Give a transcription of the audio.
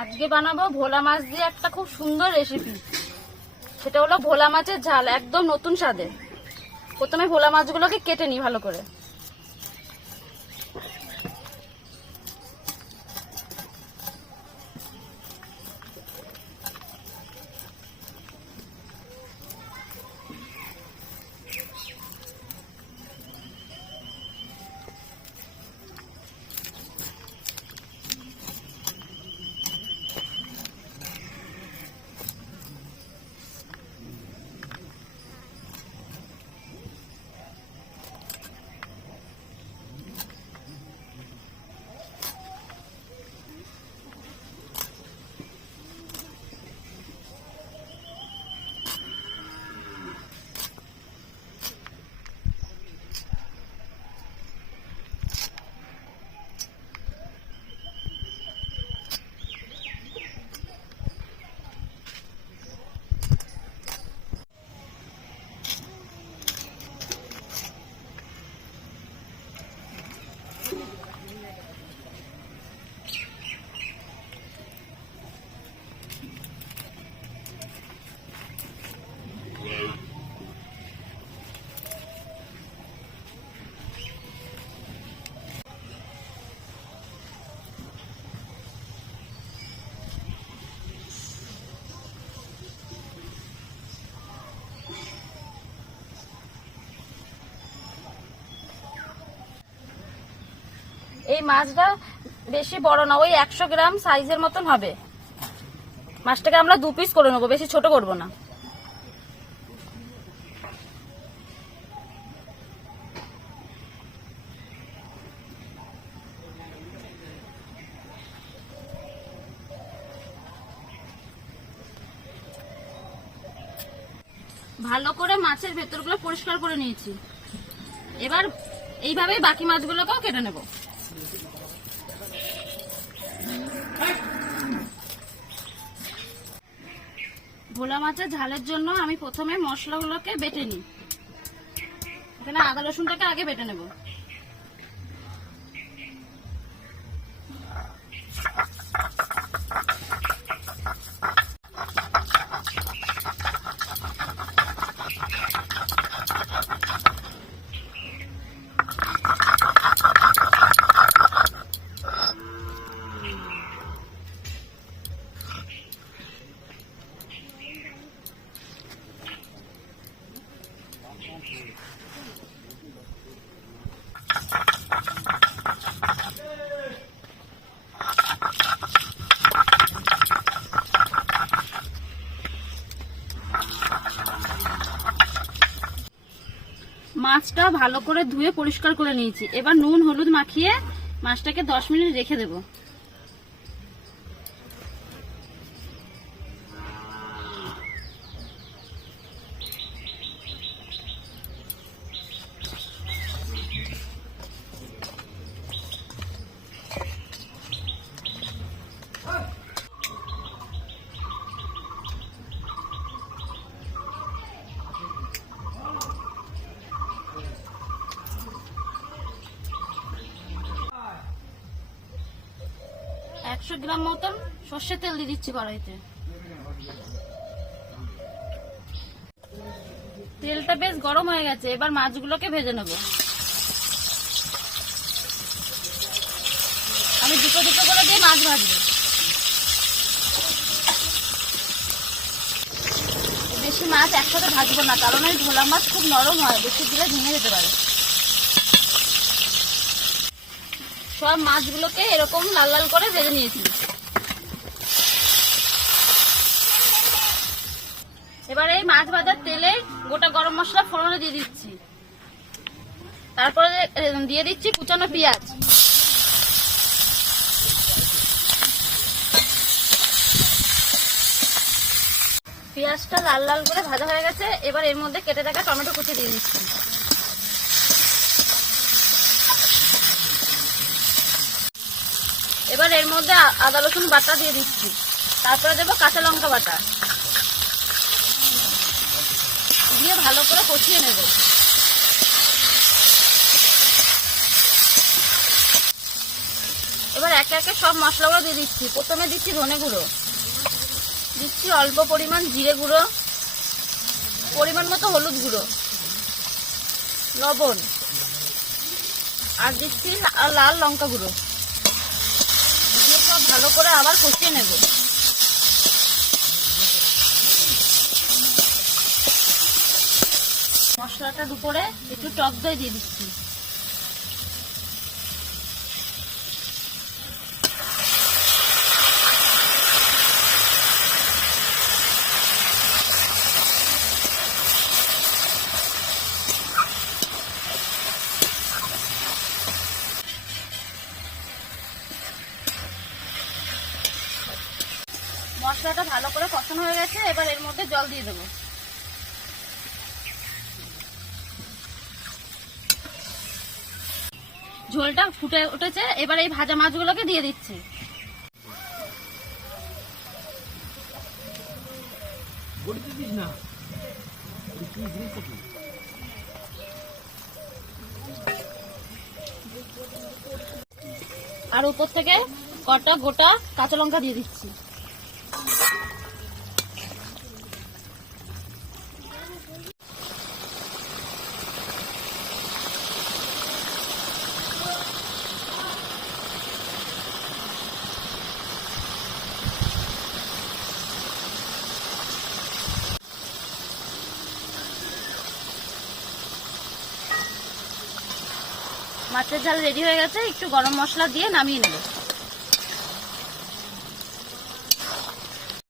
আজকে বানাবো ভোলা মাছ দিয়ে একটা খুব সুন্দর রেসিপি। সেটা হলো ভোলা মাছের ঝাল, একদম নতুন স্বাদে। প্রথমে ভোলা মাছগুলোকে কেটে নিই ভালো করে। এই মাছটা বেশি বড় না, ওই 100 গ্রাম সাইজের মতন হবে। মাছটাকে আমরা 2 পিস করে নেবো, বেশি ছোট করব না। ভালো করে মাছের ভেতরগুলো পরিষ্কার করে নিয়েছি। এবার এইভাবেই বাকি মাছগুলোকেও কেটে নেব। ভোলা মাছের ঝালের জন্য আমি প্রথমে মশলাগুলোকে বেটে নিই। এখানে আদা রসুনটাকে আগে বেটে নেব। মাছটা ভালো করে ধুয়ে পরিষ্কার করে নিয়েছি। এবার নুন হলুদ মাখিয়ে মাছটাকে 10 মিনিট রেখে দেব। একশো গ্রাম মতন সর্ষের তেল দিয়ে দিচ্ছি কড়াইতে। তেলটা বেশ গরম হয়ে গেছে, এবার মাছগুলোকে ভেজে নেব। আমি দুটো দুটো করে দিয়ে মাছ ভাজবো। বেশি মাছ একসাথে ভাজবো না, কারণ এই ভোলা মাছ খুব নরম হয়, বেশি দিলে ভেঙে যেতে পারে। সব মাছগুলোকে এরকম লাল লাল করে ভেজে নিয়েছি। এবার এই মাছ ভাজার তেলে গোটা গরম মশলা ফোড়নে দিয়ে দিচ্ছি। তারপরে দিয়ে দিচ্ছি কুচানো পেঁয়াজ। পেঁয়াজটা লাল লাল করে ভাজা হয়ে গেছে, এবার এর মধ্যে কেটে রাখা টমেটো কুচি দিয়ে দিচ্ছি। এবার এর মধ্যে আদা রসুন বাটা দিয়ে দিচ্ছি। তারপরে দেবো কাঁচা লঙ্কা বাটা দিয়ে ভালো করে কষিয়ে নেব। এবার একে একে সব মশলাগুলো দিয়ে দিচ্ছি। প্রথমে দিচ্ছি ধনে গুঁড়ো, দিচ্ছি অল্প পরিমাণ জিরে গুঁড়ো, পরিমাণ মতো হলুদ গুঁড়ো, লবণ, আর দিচ্ছি লাল লঙ্কা গুঁড়ো। দিয়ে সব ভালো করে আবার কষিয়ে নেব। মশলাটার উপরে একটু টক দই দিয়ে দিচ্ছি। মশলাটা ভালো করে কষানো হয়ে গেছে, এবার এর মধ্যে জল দিয়ে দেবো। ঝোলটা ফুটে উঠেছে, এবার এই ভাজা মাছগুলোকে দিয়ে দিচ্ছি। আর উপর থেকে কটা গোটা কাঁচা লঙ্কা দিয়ে দিচ্ছি। মাছের ঝাল রেডি হয়ে গেছে, একটু গরম মশলা দিয়ে নামিয়ে নেব।